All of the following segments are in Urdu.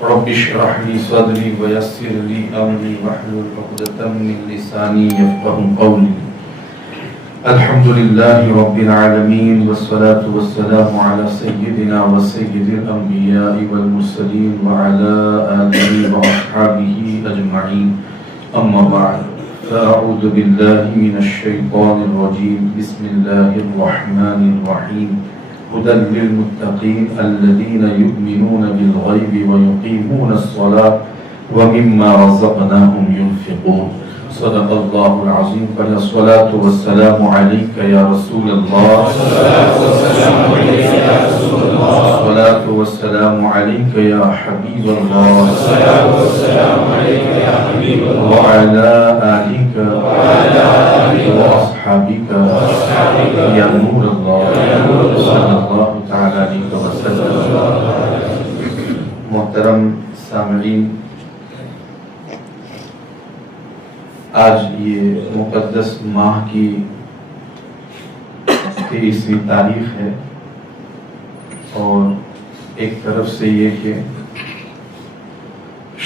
رب اشرح لي صدري ويسر لي أمري واحلل عقدة من لساني يفقهوا قولي. الحمد لله رب العالمين والصلاة والسلام على سيدنا وسيد الأنبياء والمرسلين وعلى آله وأصحابه أجمعين. أما بعد، فأعوذ بالله من الشيطان الرجيم. بسم الله الرحمن الرحيم. هدى للمتقين الذين يؤمنون بالغيب ويقيمون الصلاة ومما رزقناهم ينفقون. صدق الله العظيم. فالصلاة والسلام عليك يا رسول الله. الصلاة والسلام عليك يا حبيب الله. وعلى آلك وأصحابك يا نور الله صلی اللہ تعالی علیہ وسلم. محترم سامعین، آج یہ مقدس ماہ کی 23ویں تاریخ ہے، اور ایک طرف سے یہ کہ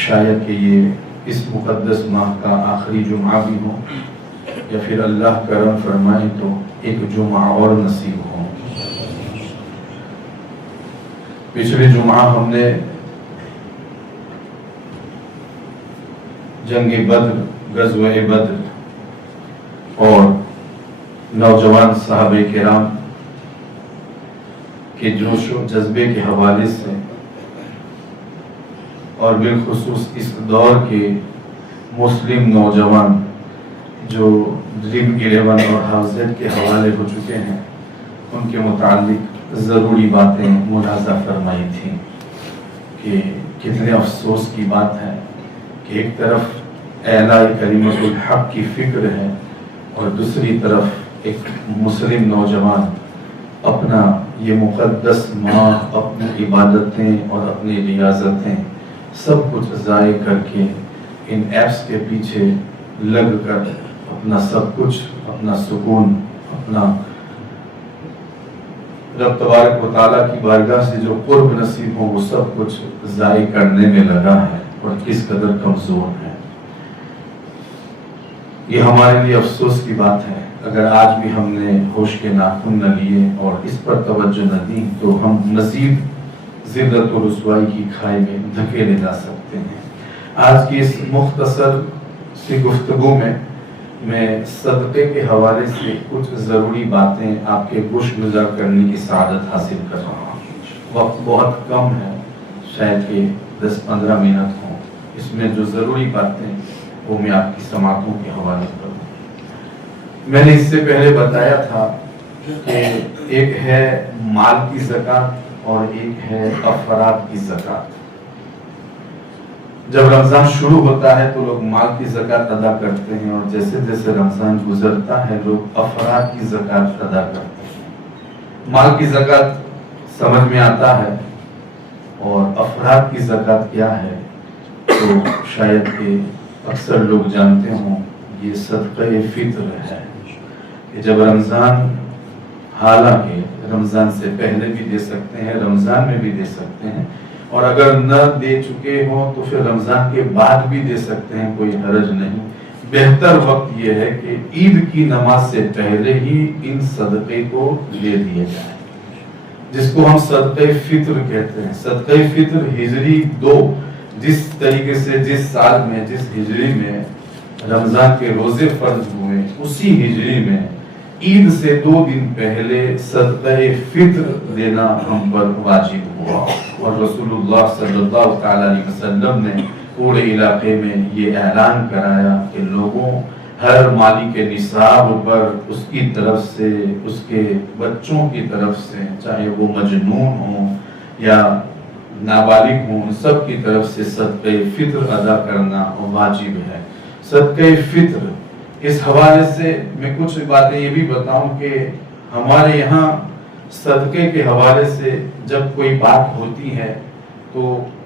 شاید کہ یہ اس مقدس ماہ کا آخری جمعہ بھی ہو، یا پھر اللہ کرم فرمائے تو ایک جمعہ اور نصیب ہو. پچھلے جمعہ ہم نے جنگ بدر، غزوہ بدر اور نوجوان صحابہ کرام کے جوش و جذبے کے حوالے سے، اور بالخصوص اس دور کے مسلم نوجوان جو ڈریم 11 اور حافظ کے حوالے ہو چکے ہیں، ان کے متعلق ضروری باتیں ملاحظہ فرمائی تھیں کہ کتنے افسوس کی بات ہے کہ ایک طرف اعلاء کلمۃ الحق کی فکر ہے، اور دوسری طرف ایک مسلم نوجوان اپنا یہ مقدس ماہ، اپنی عبادتیں اور اپنی ریاضتیں سب کچھ ضائع کر کے ان ایپس کے پیچھے لگ کر اپنا سب کچھ، اپنا سکون، اپنا رب تبارک و تعالیٰ کی بارگاہ سے جو قرب نصیب ہو، وہ سب کچھ ضائع کرنے میں لگا ہے، اور کس قدر کمزور ہے. یہ ہمارے لیے افسوس کی بات ہے. اگر آج بھی ہم نے ہوش کے ناخن نہ لیے اور اس پر توجہ نہ دی تو ہم مزید ذلت و رسوائی کی کھائی میں دھکیلے جا سکتے ہیں. آج کی اس مختصر سی گفتگو میں صدقے کے حوالے سے کچھ ضروری باتیں آپ کے گوش گزار کرنے کی سعادت حاصل کر رہا ہوں. وقت بہت کم ہے، شاید کہ 10-15 منٹ ہوں. اس میں جو ضروری باتیں وہ میں آپ کی سماعتوں کے حوالے کروں. میں نے اس سے پہلے بتایا تھا کہ ایک ہے مال کی زکوٰۃ اور ایک ہے افراد کی زکوٰۃ. جب رمضان شروع ہوتا ہے تو لوگ مال کی زکوٰۃ ادا کرتے ہیں، اور جیسے جیسے رمضان گزرتا ہے لوگ افراد کی زکوٰۃ ادا کرتے ہیں. مال کی زکوٰۃ سمجھ میں آتا ہے، اور افراد کی زکوٰۃ کیا ہے تو شاید کہ اکثر لوگ جانتے ہوں. یہ صدقہ فطر ہے کہ جب رمضان، حالانکہ رمضان سے پہلے بھی دے سکتے ہیں، رمضان میں بھی دے سکتے ہیں، اور اگر نہ دے چکے ہوں تو پھر رمضان کے بعد بھی دے سکتے ہیں، کوئی حرج نہیں. بہتر وقت یہ ہے کہ عید کی نماز سے پہلے ہی ان صدقے کو دے دیے جائیں، جس کو ہم صدقہ فطر کہتے ہیں. صدقہ فطر ہجری 2، جس طریقے سے جس سال میں، جس ہجری میں رمضان کے روزے فرض ہوئے، اسی ہجری میں عید سے 2 دن پہلے صدقہ فطر دینا ہم پر واجب ہوا. اور رسول اللہ صلی اللہ تعالی علیہ وسلم نے پورے علاقے میں یہ اعلان کرایا کہ لوگوں ہر مالی کے نصاب پر اس کی طرف سے، اس کے بچوں کی طرف سے، چاہے وہ مجنون ہوں یا نابالغ ہوں، سب کی طرف سے صدقہ فطر ادا کرنا واجب ہے. صدقہ فطر اس حوالے سے میں کچھ باتیں یہ بھی بتاؤں کہ ہمارے یہاں صدقے کے حوالے سے جب کوئی بات ہوتی ہے تو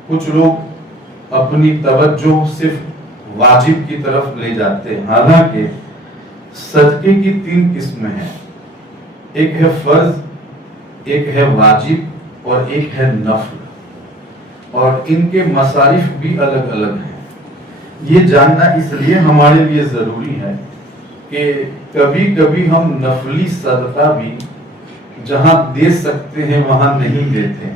کچھ لوگ اپنی توجہ صرف واجب کی طرف لے جاتے ہیں. حالانکہ صدقے کی 3 قسمیں ہیں. ایک ہے فرض، ایک ہے واجب اور ایک ہے نفل. اور ان کے مصارف بھی الگ الگ ہیں. یہ جاننا اس لیے ہمارے لیے ضروری ہے کہ کبھی کبھی ہم نفلی صدقہ بھی جہاں دے سکتے ہیں وہاں نہیں دیتے،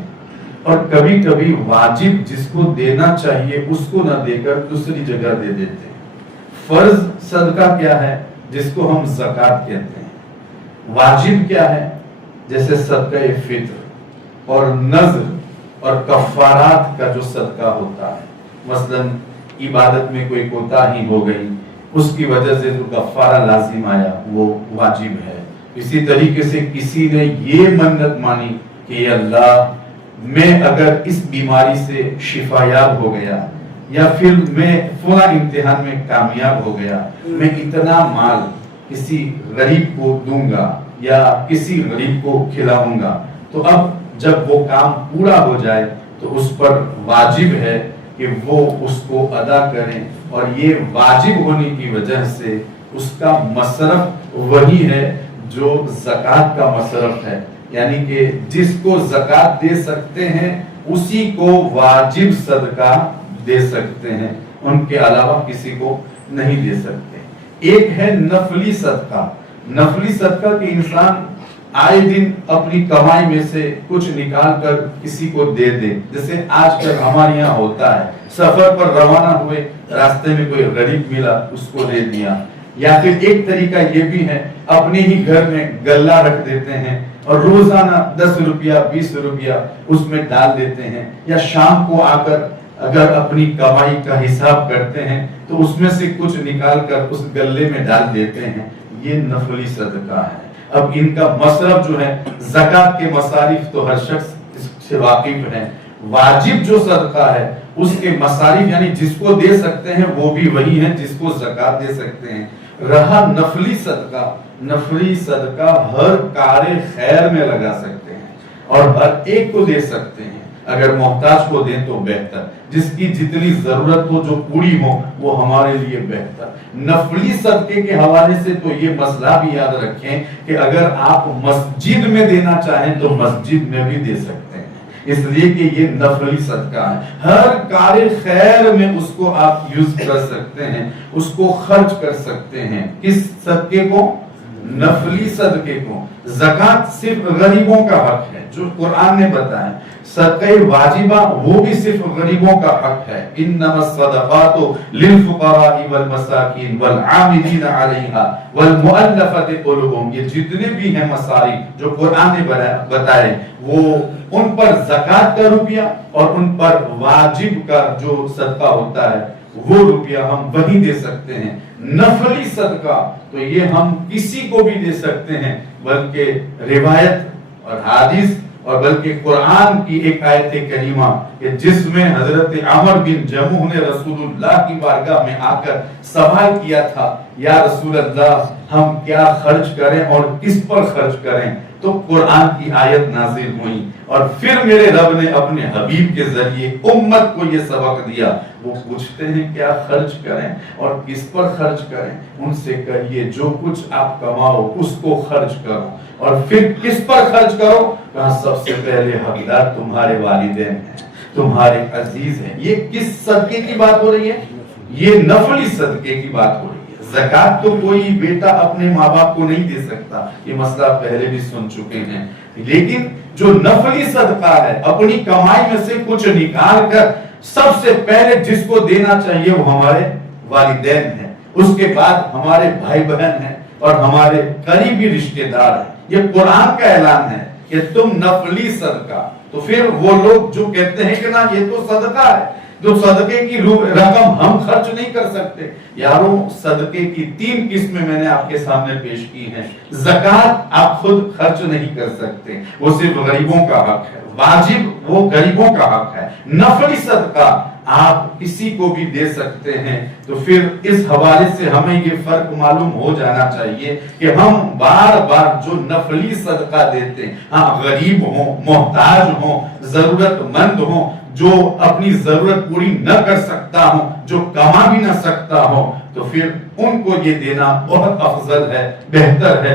اور کبھی کبھی واجب جس کو دینا چاہیے اس کو نہ دے کر دوسری جگہ دے دیتے ہیں. فرض صدقہ کیا ہے؟ جس کو ہم زکوٰۃ کہتے ہیں. واجب کیا ہے؟ جیسے صدقہ فطر اور نذر اور کفارات کا جو صدقہ ہوتا ہے. مثلا عبادت میں کوئی کوتاہی ہو گئی، اس کی وجہ سے جو کفارہ لازم آیا وہ واجب ہے. اسی طریقے سے کسی نے یہ منت مانی کہ یا اللہ میں اگر اس بیماری سے شفا یاب ہو گیا، یا پھر میں فلاں امتحان میں کامیاب ہو گیا، میں اتنا مال کسی غریب کو دوں گا یا کسی غریب کو کھلاؤں گا. تو اب جب وہ کام پورا ہو جائے تو اس پر واجب ہے کہ وہ اس کو ادا کریں، اور یہ واجب ہونے کی وجہ سے اس کا مصرف وہی ہے جو زکوٰۃ کا مصرف ہے. یعنی کہ جس کو زکوٰۃ دے سکتے ہیں اسی کو واجب صدقہ دے سکتے ہیں، ان کے علاوہ کسی کو نہیں دے سکتے. ایک ہے نفلی صدقہ. نفلی صدقہ کہ انسان آئے دن اپنی کمائی میں سے کچھ نکال کر کسی کو دے دے. جیسے آج کل ہمارے یہاں ہوتا ہے، سفر پر روانہ ہوئے، راستے میں کوئی غریب ملا اس کو دے دیا. یا پھر ایک طریقہ یہ بھی ہے، اپنے ہی گھر میں گلہ رکھ دیتے ہیں اور روزانہ 10 روپیہ 20 روپیہ اس میں ڈال دیتے ہیں، یا شام کو آ کر اگر اپنی کمائی کا حساب کرتے ہیں تو اس میں سے کچھ نکال کر اس گلے میں ڈال دیتے ہیں. یہ نفلی صدقہ ہے. اب ان کا مصرف جو ہے، زکوٰۃ کے مصارف تو ہر شخص اس سے واقف ہے. واجب جو صدقہ ہے اس کے مصارف یعنی جس کو دے سکتے ہیں وہ بھی وہی ہیں جس کو زکوٰۃ دے سکتے ہیں. رہا نفلی صدقہ، نفلی صدقہ ہر کار خیر میں لگا سکتے ہیں اور ہر ایک کو دے سکتے ہیں. اگر محتاج کو دیں تو بہتر، جس کی جتنی ضرورت ہو جو پوری ہو وہ ہمارے لیے بہتر. نفلی صدقے کے حوالے سے تو یہ مسئلہ بھی یاد رکھیں کہ اگر آپ مسجد میں دینا چاہیں تو مسجد میں بھی دے سکتے ہیں، اس لیے کہ یہ نفلی صدقہ ہے. ہر کار خیر میں اس کو آپ یوز کر سکتے ہیں، اس کو خرچ کر سکتے ہیں. کس صدقے کو؟ نفلی صدقے کو. زکوٰۃ صرف غریبوں کا حق ہے جو قرآن نے بتایا. صدقہ واجبہ وہ بھی صرف غریبوں کا حق ہے. انما الصدقات للفقراء والمساکین والعاملین علیہا والمؤلفۃ قلوبہم. یہ جتنے بھی ہیں مصارف جو قرآن نے بتائے وہ ان پر زکوٰۃ کا روپیہ اور ان پر واجب کا جو صدقہ ہوتا ہے وہ روپیہ ہم وہی دے سکتے ہیں. نفلی صدقہ تو یہ ہم کسی کو بھی دے سکتے ہیں، بلکہ روایت اور حدیث اور بلکہ قرآن کی ایک آیت کریمہ کہ جس میں حضرت عمر بن جموح نے رسول اللہ کی بارگاہ میں آ کر سوال کیا تھا، یا رسول اللہ ہم کیا خرچ کریں اور کس پر خرچ کریں؟ تو قرآن کی آیت نازل ہوئی اور پھر میرے رب نے اپنے حبیب کے ذریعے امت کو یہ سبق دیا. وہ پوچھتے ہیں کیا خرچ کریں اور کس پر خرچ کریں؟ ان سے کہیے جو کچھ آپ کماؤ اس کو خرچ کرو. اور پھر کس پر خرچ کرو؟ کہاں سب سے پہلے حقدار تمہارے والدین ہیں، تمہارے عزیز ہیں. یہ کس صدقے کی بات ہو رہی ہے؟ یہ نفلی صدقے کی بات ہو رہی ہے. زکوٰۃ تو کوئی بیٹا اپنے ماں باپ کو نہیں دے سکتا، یہ مسئلہ پہلے بھی سن چکے ہیں. لیکن جو نفلی صدقہ ہے اپنی کمائی میں سے کچھ نکال کر سب سے پہلے جس کو دینا چاہیے وہ ہمارے والدین ہیں، اس کے بعد ہمارے بھائی بہن ہیں اور ہمارے قریبی رشتے دار ہیں. یہ قرآن کا اعلان ہے کہ تم نفلی صدقہ. تو پھر وہ لوگ جو کہتے ہیں کہ نا یہ تو صدقہ ہے، جو صدقے کی رقم ہم خرچ نہیں کر سکتے. یاروں صدقے کی 3 قسمیں میں نے آپ کے سامنے پیش کی ہیں. زکوٰۃ آپ خود خرچ نہیں کر سکتے، وہ صرف غریبوں کا حق ہے. واجب وہ غریبوں کا حق ہے. نفلی صدقہ آپ کسی کو بھی دے سکتے ہیں. تو پھر اس حوالے سے ہمیں یہ فرق معلوم ہو جانا چاہیے کہ ہم بار بار جو نفلی صدقہ دیتے ہیں، ہاں غریب ہوں، محتاج ہوں، ضرورت مند ہوں، جو اپنی ضرورت پوری نہ کر سکتا ہوں، جو کما بھی نہ سکتا ہوں، تو پھر ان کو یہ دینا بہت افضل ہے، بہتر ہے.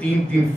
3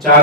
4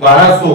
1200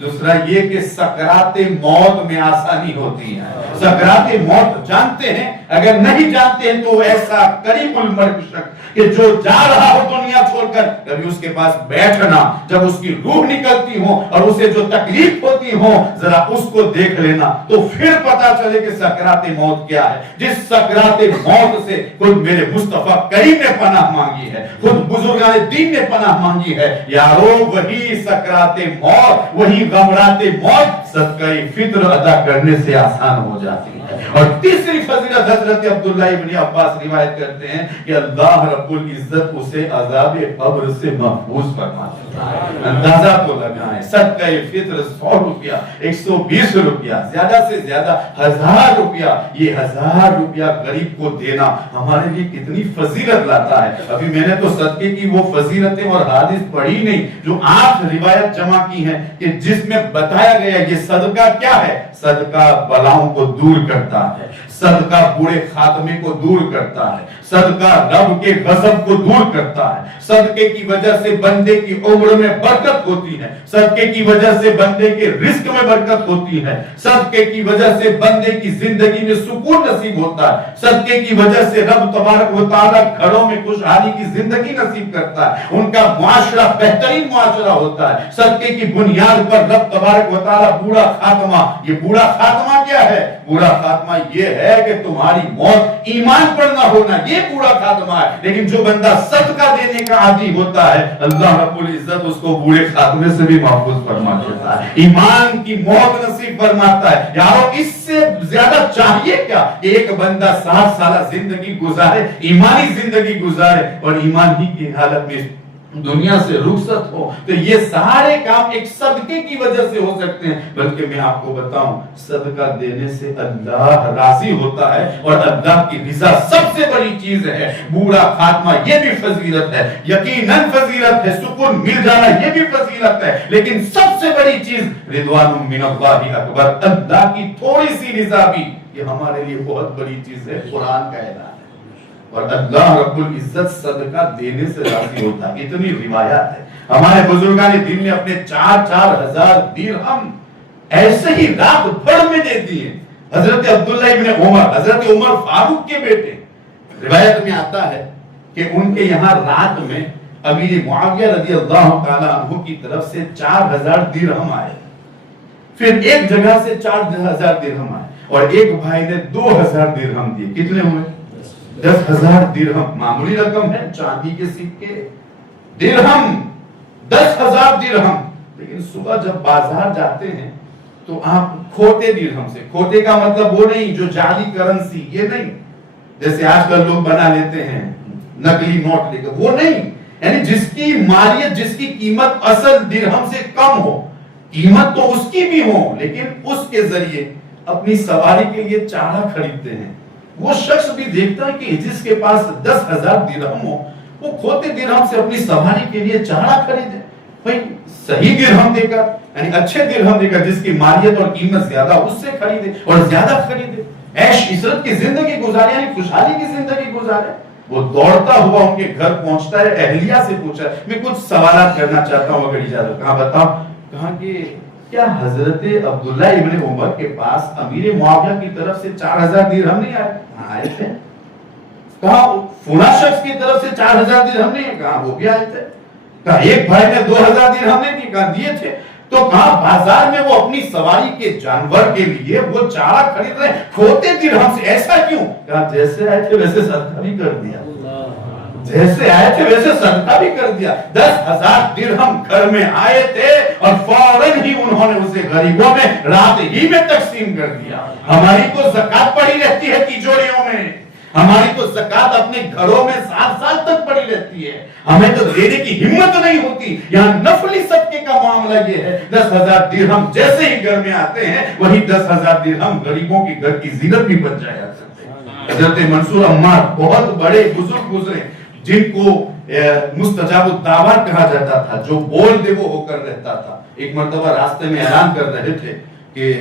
دوسرا یہ کہ سکرات موت میں آسانی ہوتی ہے. سکرات موت جانتے ہیں؟ اگر نہیں جانتے ہیں تو ایسا قریب المرگ شخص کہ جو جا رہا ہو دنیا چھوڑ کر، کبھی اس کے پاس بیٹھنا، جب اس کی روح نکلتی ہو اور اسے جو تکلیف ہوتی ہو ذرا اس کو دیکھ لینا تو پھر پتا چلے کہ سکرات موت کیا ہے. جس سکرات موت سے خود میرے مصطفیٰ کریم نے پناہ مانگی ہے، خود بزرگان دین نے پناہ مانگی ہے. یارو وہی سکرات موت، وہی غمرات موت صدقہ فطر ادا کرنے سے آسان ہو جاتی ہے. اور تیسری فضیلت حضرت عبداللہ ابن عباس روایت کرتے ہیں کہ اللہ رب العزت اسے عذاب قبر سے محفوظ فرماتا ہے. اندازہ تو لگائیں، صدقہ فطر 100 روپیہ، 120 روپیہ، زیادہ سے زیادہ 1000 روپیہ، یہ 1000 روپیہ غریب کو دینا ہمارے لیے کتنی فضیلت لاتا ہے. ابھی میں نے تو صدقے کی وہ فضیلتیں اور حدیث پڑھی نہیں جو 8 روایت جمع کی ہیں کہ جس میں بتایا گیا یہ صدقہ کیا ہے. صدقہ بلاؤں کو دور کرتا ہے، صدقہ برے خاتمے کو دور کرتا ہے، صدقہ رب کے غضب کو دور کرتا ہے، صدقے کی وجہ سے بندے کی عمر میں برکت ہوتی ہے، صدقے کی وجہ سے بندے کے رزق میں برکت ہوتی ہے، صدقے کی وجہ سے بندے کی زندگی میں سکون نصیب ہوتا ہے، صدقے کی وجہ سے رب تبارک و تعالی گھروں میں خوشحالی کی زندگی نصیب کرتا ہے، ان کا معاشرہ بہترین معاشرہ ہوتا ہے. صدقے کی بنیاد پر رب تبارک و تعالی برا خاتمہ، یہ برا خاتمہ کیا ہے؟ برا خاتمہ یہ ہے کہ تمہاری موت ایمان پر نہ ہونا، یہ برا خاتمہ ہے. لیکن جو بندہ صدقہ دینے کا عادی ہوتا ہے اللہ رب العزت اس کو برے خاتمے سے بھی محفوظ فرما دیتا ہے، ایمان کی موت نصیب فرماتا ہے. یارو اس سے زیادہ چاہیے کیا کہ ایک بندہ 60 سالہ زندگی گزارے، ایمانی زندگی گزارے اور ایمان ہی کی حالت میں دنیا سے رخصت ہو. تو یہ سارے کام ایک صدقے کی وجہ سے ہو سکتے ہیں. بلکہ میں آپ کو بتاؤں صدقہ دینے سے اللہ راضی ہوتا ہے اور اللہ کی رضا سب سے بڑی چیز ہے. برا خاتمہ یہ بھی فضیلت ہے، یقیناً فضیلت ہے، سکون مل جانا یہ بھی فضیلت ہے، لیکن سب سے بڑی چیز رضوان من اللہ اکبر، اللہ کی تھوڑی سی رضا بھی یہ ہمارے لیے بہت بڑی چیز ہے. قرآن کا اعلان اور اللہ رب العزت صدقہ دینے سے راضی ہوتا ہے. اتنی روایات ہے ہمارے بزرگان دین نے اپنے 4-4 ہزار درہم ایسے ہی رات بھر میں دے دیے. حضرت عبداللہ ابن عمر، حضرت عمر فاروق کے بیٹے، روایت میں آتا ہے کہ ان کے یہاں رات میں امیر معاویہ رضی اللہ تعالی عنہ کی طرف سے 4000 درہم آئے، پھر ایک جگہ سے 4000 درہم آئے اور ایک بھائی نے 2000 درہم دیے. کتنے ہوئے؟ 10,000 درہم. معمولی رقم ہے، چاندی کے سکے. درہم 10,000 درہم. لیکن صبح جب بازار جاتے ہیں تو آپ کھوٹے درہم سے، کھوٹے کا مطلب وہ نہیں جو جعلی کرنسی، یہ نہیں جیسے آج کل لوگ بنا لیتے ہیں نقلی نوٹ لے کر، وہ نہیں. یعنی جس کی مالیت، جس کی قیمت اصل درہم سے کم ہو، قیمت تو اس کی بھی ہو لیکن اس کے ذریعے اپنی سواری کے لیے چارہ خریدتے ہیں. وہ شخص بھی دیکھتا ہے کہ جس کے پاس 10,000 درہم ہو وہ کھوتے درہم سے اپنی سواری کے لیے چارہ خریدے. بھائی صحیح درہم دے کر، یعنی اچھے درہم دے کر جس کی مالیت اور قیمت زیادہ، اس سے خریدے اور زیادہ خریدے. عیش عشرت کی زندگی گزارے، یعنی خوشحالی کی زندگی گزارے. وہ دوڑتا ہوا ان کے گھر پہنچتا ہے، اہلیہ سے پوچھا میں کچھ سوالات کرنا چاہتا ہوں اگر اجازت. کہاں بتاؤ؟ کہاں کہ کیا حضرت عبداللہ ابن عمر کے پاس امیر معاویہ کی طرف سے 4000 درہم نہیں آئے؟ آئے تھے. کہا فلاں شخص کی طرف سے 4000 درہم نہیں؟ کہا وہ بھی آئے تھے. کہا ایک بھائی نے 2000 درہم نہیں دی؟ کہا دیے تھے. تو کہا بازار میں وہ اپنی سواری کے جانور کے لیے وہ چارہ خرید رہے کھوتے درہم سے، ایسا کیوں؟ کہا جیسے آئے تھے ویسے صدقہ بھی کر دیا، جیسے آئے تھے ویسے صدقہ بھی کر دیا. 10,000 درہم گھر میں آئے تھے اور فوراً ہی انہوں نے اسے غریبوں میں رات ہی میں تقسیم کر دیا. ہماری تو زکات پڑی رہتی ہے تجوریوں میں، ہماری تو زکات اپنے گھروں میں 7 سال تک پڑی رہتی ہے، ہمیں تو دینے کی ہمت نہیں ہوتی. یہاں نفلی صدقے کا معاملہ یہ ہے. 10,000 درہم جیسے ہی گھر میں آتے ہیں وہی 10,000 درہم غریبوں کی گھر کی زینت بھی بن جایا کرتے ہیں. حضرت منصور عمار بہت بڑے بزرگ گزرے جن کو مستجاب الدعوات کہا جاتا تھا، جو بول دے وہ ہو کر رہتا تھا. ایک مرتبہ راستے میں اعلان کر رہے تھے کہ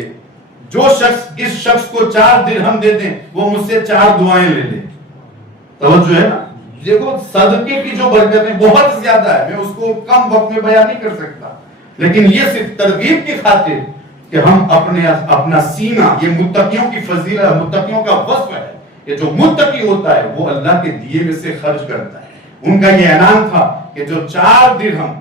جو شخص اس شخص کو 4 درہم دے دیں وہ مجھ سے 4 دعائیں لے لے. توجہ ہے نا؟ دیکھو صدقے کی جو برکتیں بہت زیادہ ہے، میں اس کو کم وقت میں بیان نہیں کر سکتا. لیکن یہ صرف ترغیب کی خاطر کہ ہم اپنا سینہ، یہ متقیوں کی فضیلت، متقیوں کا وصف ہے، کہ جو متقی ہوتا ہے وہ اللہ کے دیے میں سے خرچ کرتا ہے۔ ان کا یہ اعلان تھا کہ جو 4 درہم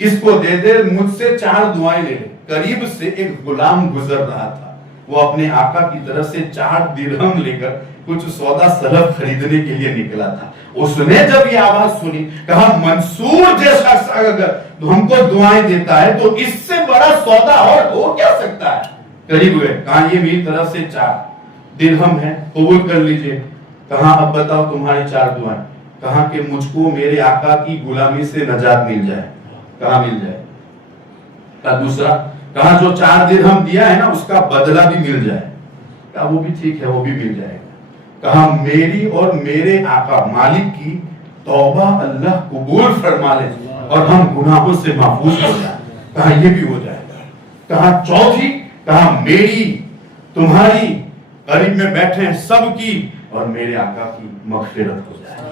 اس کو دے دے، مجھ سے 4 دعائیں لے لے۔ قریب سے ایک غلام گزر رہا تھا، وہ اپنے آقا کی طرف سے 4 درہم لے کر کچھ سودا سلب خریدنے کے لیے نکلا تھا۔ اس نے جب یہ آواز سنی، کہا منصور جیسا اگر ہم کو دعائیں دیتا ہے تو اس سے بڑا سودا اور ہو کیا سکتا ہے۔ قریب ہوئے، کہا یہ میری طرف سے 4 درہم ہے، قبول کر لیجئے۔ کہا اب بتاؤ تمہاری 4 دعائیں۔ کہا کہ مجھ کو میرے آقا کی غلامی سے نجات مل جائے۔ کہاں مل جائے؟ کہا دوسرا، کہا جو 4 درہم دیا ہے نا اس کا بدلہ بھی مل جائے۔ کہا وہ بھی ٹھیک ہے، وہ بھی مل جائے گا۔ کہا میری اور میرے آقا مالک کی توبہ اللہ قبول فرما لے اور ہم گناہوں سے محفوظ ہو جائیں۔ کہا یہ بھی ہو جائے گا۔ کہا چوتھی، کہا میری، تمہاری، قریب میں بیٹھے ہیں سب کی اور میرے آقا کی مغفرت ہو جائے۔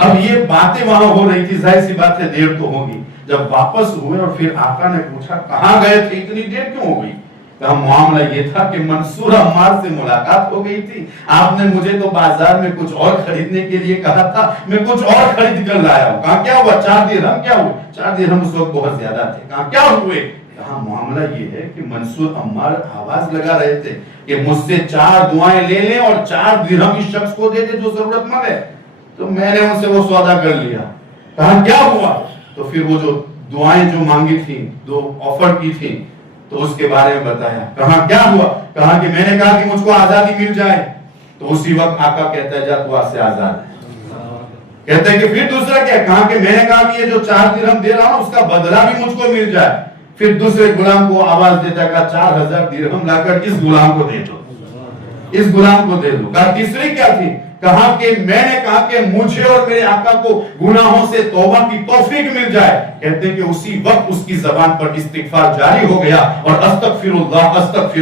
اب یہ باتیں وہاں ہو رہی تھی، ظاہر سی بات ہے دیر تو ہوگی۔ جب واپس ہوئے اور پھر آقا نے پوچھا کہاں گئے تھے، اتنی دیر کیوں ہو گئی؟ کہا معاملہ یہ تھا کہ منصور عمار سے ملاقات ہو گئی تھی، آپ نے مجھے تو بازار میں کچھ اور خریدنے کے لیے کہا تھا، میں کچھ اور خرید کر لایا ہوں۔ کہا کیا ہوا؟ 4 درہم کیا ہوئے؟ 4 درہم اس وقت بہت زیادہ تھے۔ کہا کیا ہوئے؟ کہا معاملہ یہ ہے کہ منصور عمار آواز لگا رہے تھے کہ مجھ سے 4 دعائیں لے لیں اور 4 درہم اس شخص کو دے دے جو ضرورت مند ہے، تو میں نے ان سے وہ سودا کر لیا۔ کہا کیا ہوا؟ تو پھر وہ جو دعائیں جو مانگی تھیں، جو آفر کی تھیں، تو اس کے بارے میں بتایا۔ کہا کیا ہوا؟ کہا کہ میں نے کہا کہ مجھ کو آزادی مل جائے، تو اسی وقت آقا کہتا ہے جا تو آج سے آزاد ہے۔ کہتے ہیں کہ پھر دوسرا کیا؟ کہا کہ میں نے کہا کہ یہ جو 4 درہم دے رہا ہوں اس کا بدلہ بھی مجھ کو مل جائے۔ پھر دوسرے غلام کو آواز دیتا ہے، کہا 4000 درہم لا کر اس غلام کو دے دو، اس غلام کو دے دو۔ کہا تیسری کیا تھی؟ کہا کہ میں نے کہا کہ مجھے اور میرے آقا کو گناہوں سے توبہ کی توفیق مل جائے۔ کہتے ہیں کہ اسی وقت اس کی زبان پر استغفار جاری ہو گیا اور استغفر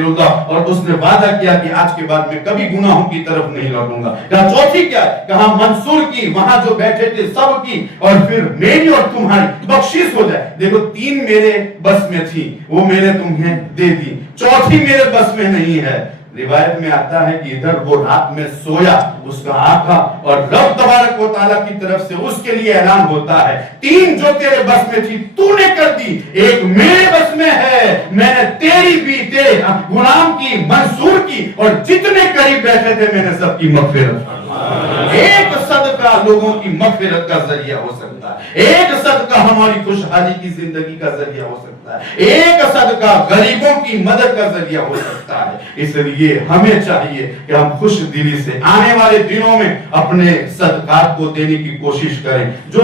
اللہ، اور اس نے وعدہ کیا کہ آج کے بعد میں کبھی گناہوں کی طرف نہیں لوٹوں گا۔ کہا چوتھی کیا؟ کہا منصور کی، وہاں جو بیٹھے تھے سب کی، اور پھر میری اور تمہاری بخشش ہو جائے۔ دیکھو 3 میرے بس میں تھی، وہ میں نے تمہیں دے دی، چوتھی میرے بس میں نہیں ہے۔ روایت میں آتا ہے کہ ادھر وہ رات میں سویا، اس کا آقا اور رب تبارک و تعالیٰ کی طرف سے اس کے لیے اعلان ہوتا ہے 3 جو تیرے بس میں تھی تو نے کر دی، ایک میرے بس میں ہے، میں نے تیری بھی، تیرے غلام کی، منصور کی، اور جتنے قریب بیٹھے تھے میں نے سب کی مغفرت۔ ایک صدقہ لوگوں کی مغفرت کا ذریعہ ہو سکتا ہے، ایک صدقہ ہماری خوشحالی کی زندگی کا ذریعہ ہو سکتا ہے، ایک صدقہ غریبوں کی مدد کا ذریعہ ہو سکتا ہے۔ اس لیے ہمیں چاہیے کہ ہم خوش دلی سے آنے والے دنوں میں اپنے صدقات کو دینے کی کوشش کریں، جو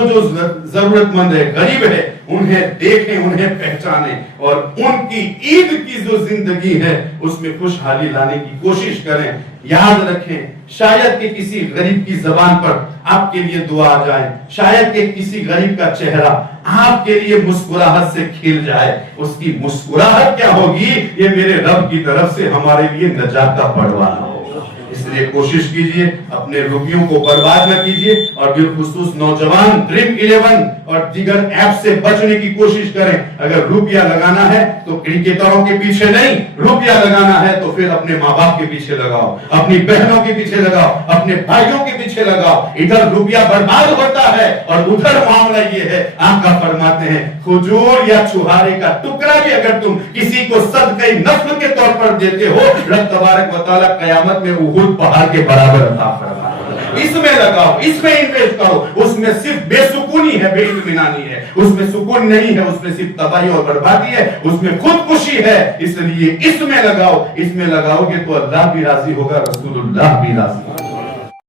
ضرورت مند ہے، غریب ہے، انہیں دیکھیں، انہیں پہچانیں، اور ان کی عید کی جو زندگی ہے اس میں خوشحالی لانے کی کوشش کریں۔ یاد رکھیں، شاید کہ کسی غریب کی زبان پر آپ کے لیے دعا آ جائے، شاید کہ کسی غریب کا چہرہ آپ کے لیے مسکراہٹ سے کھل جائے۔ اس کی مسکراہٹ کیا ہوگی؟ یہ میرے رب کی طرف سے ہمارے لیے نجات کا پروانہ ہوگا۔ اس لیے کوشش کیجئے اپنے روپیوں کو برباد نہ کیجئے، اور بالخصوص نوجوان ڈریم 11 اور دیگر ایپ سے بچنے کی کوشش کریں۔ اگر روپیہ لگانا ہے تو کرکٹروں کے پیچھے نہیں، روپیہ لگانا ہے تو پھر اپنے ماں باپ کے پیچھے لگاؤ، اپنی بہنوں کے پیچھے لگاؤ، اپنے بھائیوں کے پیچھے لگاؤ۔ ادھر روپیہ برباد ہوتا ہے اور ادھر معاملہ یہ ہے، آقا فرماتے ہیں کھجور یا چھہارے کا ٹکڑا بھی اگر تم کسی کو صدقہ نفل کے طور پر دیتے ہو، رب تبارک و تعالیٰ قیامت میں احد پہاڑ کے برابر عطا فرمائے۔ اس میں لگاؤ، اس میں انویسٹ کرو۔ اس میں صرف بے سکونی ہے، بے اطمینانی ہے، اس میں سکون نہیں ہے، اس میں صرف تباہی اور بربادی ہے، اس میں خودکشی ہے۔ اس لیے اس میں لگاؤ، اس میں لگاؤ گے تو اللہ بھی راضی ہوگا، رسول اللہ بھی راضی ہوگا۔